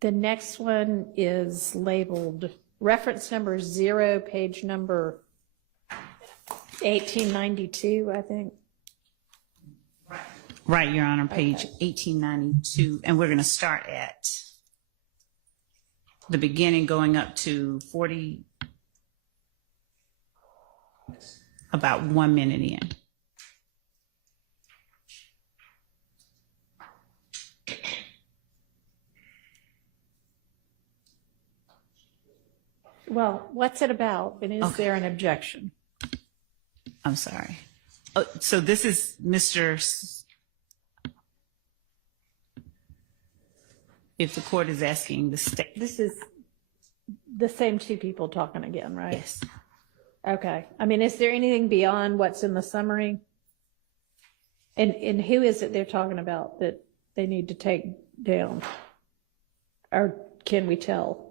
The next one is labeled reference number 0, page number 1892, I think. Right, Your Honor, page 1892. And we're going to start at the beginning, going up to 40, about 1 minute in. Well, what's it about, and is there an objection? I'm sorry. Oh, so this is Mr. If the court is asking the state. This is the same two people talking again, right? Yes. Okay. I mean, is there anything beyond what's in the summary? And who is it they're talking about that they need to take down? Or can we tell?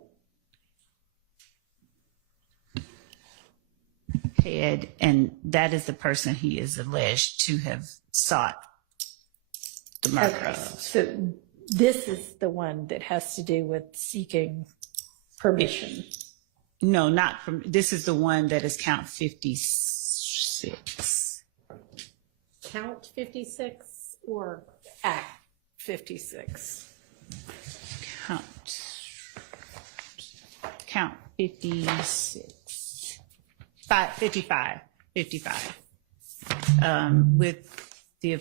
Head, and that is the person he is alleged to have sought the murder of. So this is the one that has to do with seeking permission. No, not from, this is the one that is count 56. Count 56 or Act 56? Count 56. 55. With the,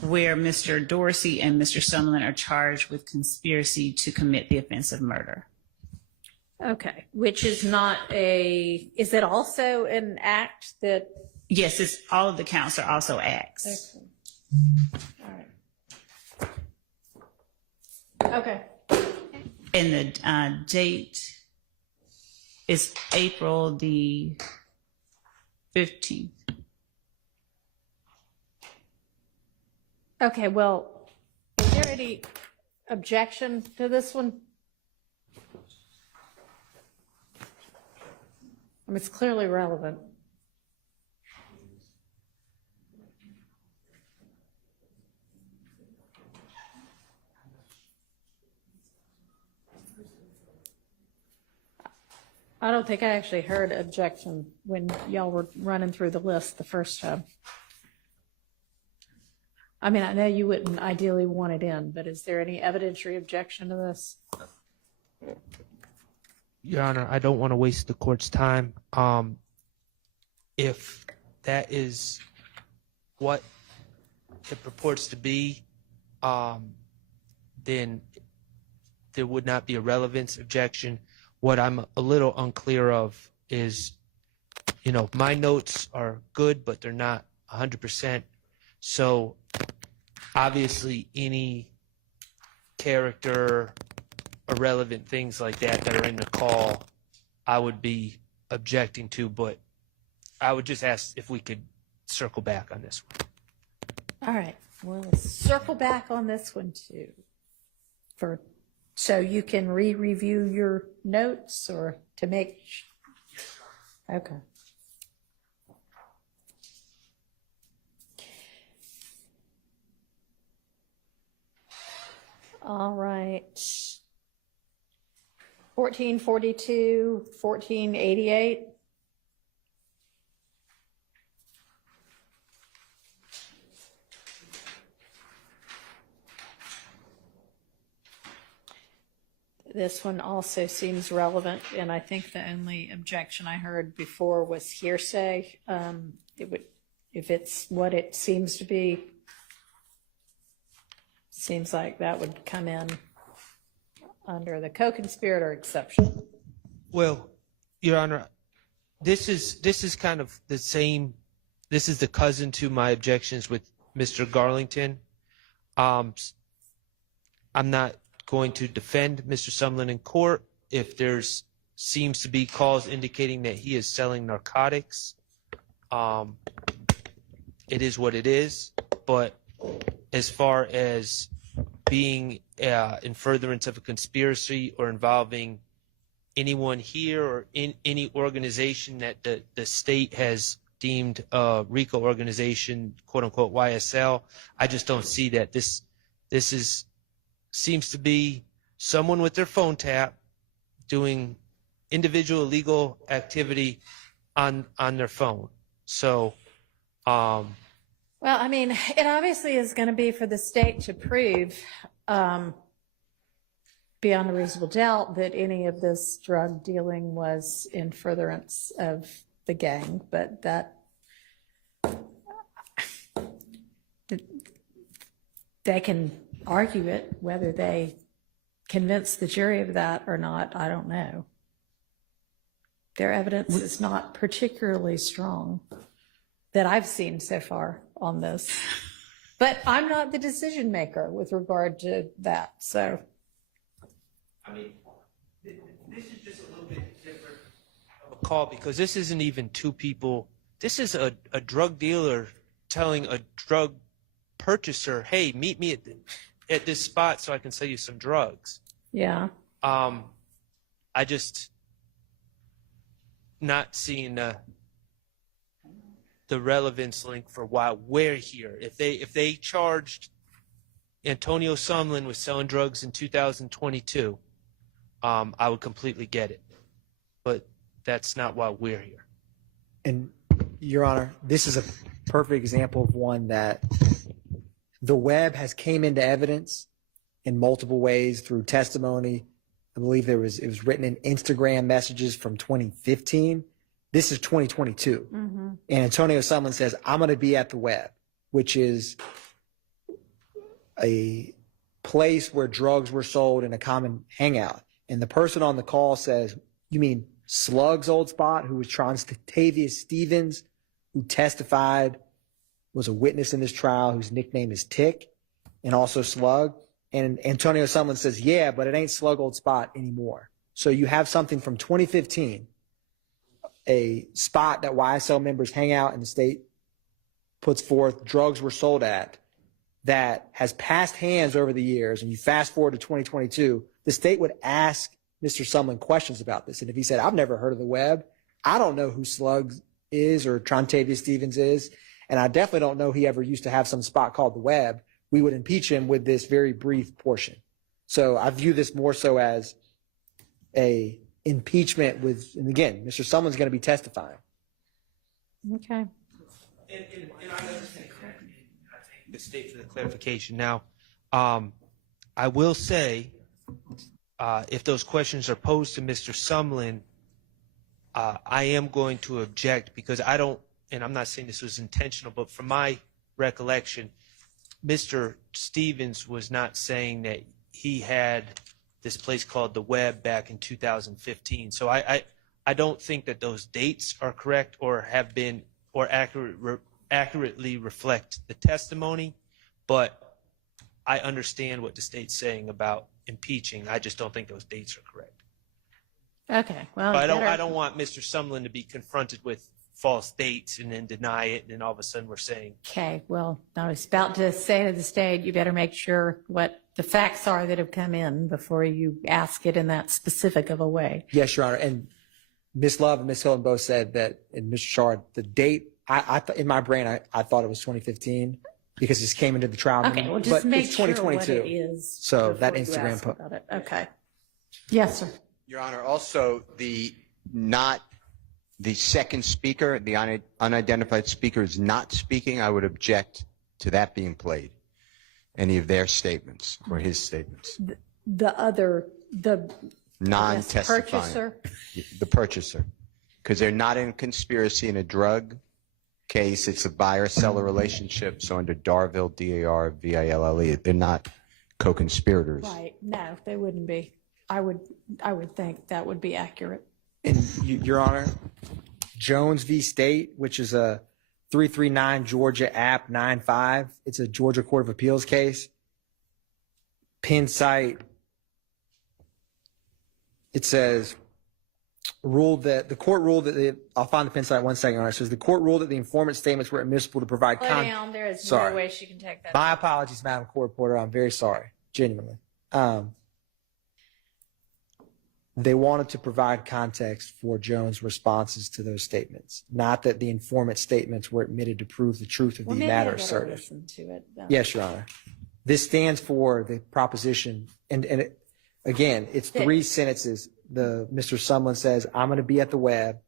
where Mr. Dorsey and Mr. Summerlin are charged with conspiracy to commit the offense of murder. Okay, which is not is it also an act that? Yes, it's, all of the counts are also acts. Okay. All right. Okay. And the date is April the 15th. Okay, well, is there any objection to this one? I mean, it's clearly relevant. I don't think I actually heard objection when y'all were running through the list the first time. I mean, I know you wouldn't ideally want it in, but is there any evidentiary objection to this? Your Honor, I don't want to waste the court's time. If that is what it purports to be, then there would not be a relevance objection. What I'm a little unclear of is, you know, my notes are good, but they're not 100%. So obviously any character, irrelevant things like that are in the call, I would be objecting to, but I would just ask if we could circle back on this one. All right, we'll circle back on this one too. So you can re-review your notes or to make, okay. All right. 1442, 1488. This one also seems relevant, and I think the only objection I heard before was hearsay. It would, if it's what it seems to be, seems like that would come in under the co-conspirator exception. Well, Your Honor, this is kind of the same. This is the cousin to my objections with Mr. Garlington. I'm not going to defend Mr. Sumlin in court if there's seems to be calls indicating that he is selling narcotics. It is what it is. But as far as being in furtherance of a conspiracy or involving anyone here or in any organization that the state has deemed a RICO organization, quote unquote YSL, I just don't see that. This is seems to be someone with their phone tap doing individual illegal activity on their phone. So, Well, I mean, it obviously is going to be for the state to prove beyond a reasonable doubt that any of this drug dealing was in furtherance of the gang, but that they can argue it. Whether they convince the jury of that or not, I don't know. Their evidence is not particularly strong that I've seen so far on this. But I'm not the decision maker with regard to that, so. I mean, this is just a little bit different of a call because this isn't even two people. This is a drug dealer telling a drug purchaser, hey, meet me at this spot so I can sell you some drugs. Yeah. I just not seeing the relevance link for why we're here. If they charged Antonio Sumlin with selling drugs in 2022, I would completely get it. But that's not why we're here. And Your Honor, this is a perfect example of one that the web has came into evidence in multiple ways through testimony. I believe it was written in Instagram messages from 2015. This is 2022. Mm-hmm. And Antonio Sumlin says, I'm going to be at the web, which is a place where drugs were sold in a common hangout. And the person on the call says, you mean Slug's old spot, who was Trontavious Stevens, who testified, was a witness in this trial, whose nickname is Tick, and also Slug. And Antonio Sumlin says, yeah, but it ain't Slug old spot anymore. So you have something from 2015, a spot that YSL members hang out and the state puts forth drugs were sold at, that has passed hands over the years. And you fast forward to 2022, the state would ask Mr. Sumlin questions about this. And if he said, I've never heard of the web, I don't know who Slug is or Trontavious Stevens is, and I definitely don't know he ever used to have some spot called the web, we would impeach him with this very brief portion. So I view this more so as a impeachment with, and again, Mr. Sumlin's going to be testifying. Okay. And I thank the state for the clarification. Now, I will say, if those questions are posed to Mr. Sumlin, I am going to object because I don't, and I'm not saying this was intentional, but from my recollection, Mr. Stevens was not saying that he had this place called the Web back in 2015. So I don't think that those dates are correct or have been or accurately reflect the testimony, but I understand what the state's saying about impeaching. I just don't think those dates are correct. Okay. Well, But I don't want Mr. Sumlin to be confronted with false dates and then deny it, and then all of a sudden we're saying. Okay. Well, I was about to say to the state, you better make sure what the facts are that have come in before you ask it in that specific of a way. Yes, Your Honor. And Ms. Love and Ms. Hilton both said that, and Mr. Shard, the date, in my brain, I thought it was 2015 because this came into the trial. Okay. Well, just but make it's sure 2022. what it is. So that before you Instagram ask post. about it. Okay. Yes, sir. Your Honor, also the second speaker, the unidentified speaker is not speaking. I would object to that being played. Any of their statements or his statements. The Non-testifying. purchaser. The purchaser. Because they're not in conspiracy in a drug case. It's a buyer-seller relationship. So under Darville, D-A-R-V-I-L-L-E, they're not co-conspirators. Right. No, they wouldn't be. I would think that would be accurate. And Your Honor, Jones v. State, which is a 339 Georgia App 95. It's a Georgia Court of Appeals case. Pin site. It says, the court ruled that I'll find the pin site 1 second. It says the court ruled that the informant statements were admissible to provide Slow down. There is no way she can take that. My apologies, Madam Court Reporter. I'm very sorry, genuinely. They wanted to provide context for Jones' responses to those statements, not that the informant statements were admitted to prove the truth of the matter asserted. Listen to it. Yes, Your Honor. This stands for the proposition, and again, it's 3 sentences. Mr. Sumlin says, I'm going to be at the web.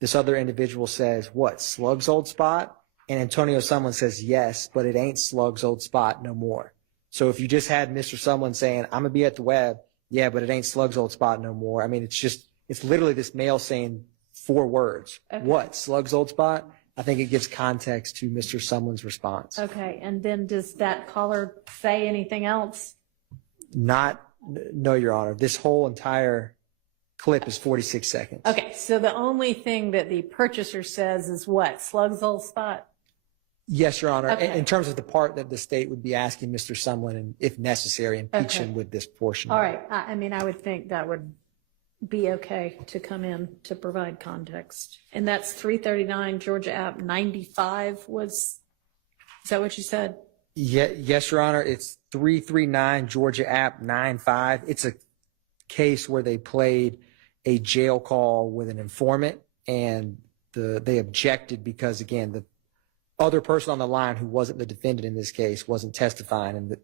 This other individual says, what, Slug's old spot? And Antonio Sumlin says, yes, but it ain't Slug's old spot no more. So if you just had Mr. Sumlin saying, I'm going to be at the web, yeah, but it ain't Slug's old spot no more. I mean, it's literally this male saying 4 words. Okay. What, Slug's old spot? I think it gives context to Mr. Sumlin's response. Okay, and then does that caller say anything else? No, Your Honor. This whole entire clip is 46 seconds. Okay, so the only thing that the purchaser says is what, Slug's old spot? Yes, Your Honor. Okay. In terms of the part that the state would be asking Mr. Sumlin, and if necessary, impeach him with this portion. All right, I mean, I would think that would be okay to come in to provide context. And that's 339 Georgia App 95 is that what you said? Yeah, yes, Your Honor. It's 339 Georgia App 95. It's a case where they played a jail call with an informant, and they objected because, again, the other person on the line who wasn't the defendant in this case wasn't testifying. And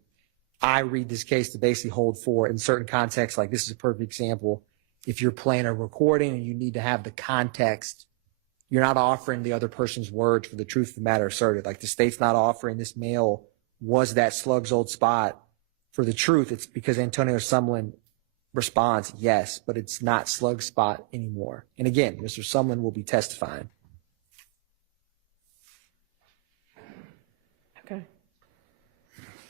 I read this case to basically hold for, in certain contexts, like this is a perfect example. If you're playing a recording and you need to have the context, you're not offering the other person's words for the truth of the matter asserted. Like the state's not offering this male was that Slug's old spot for the truth. It's because Antonio Sumlin responds, yes, but it's not Slug's spot anymore. And again, Mr. Sumlin will be testifying.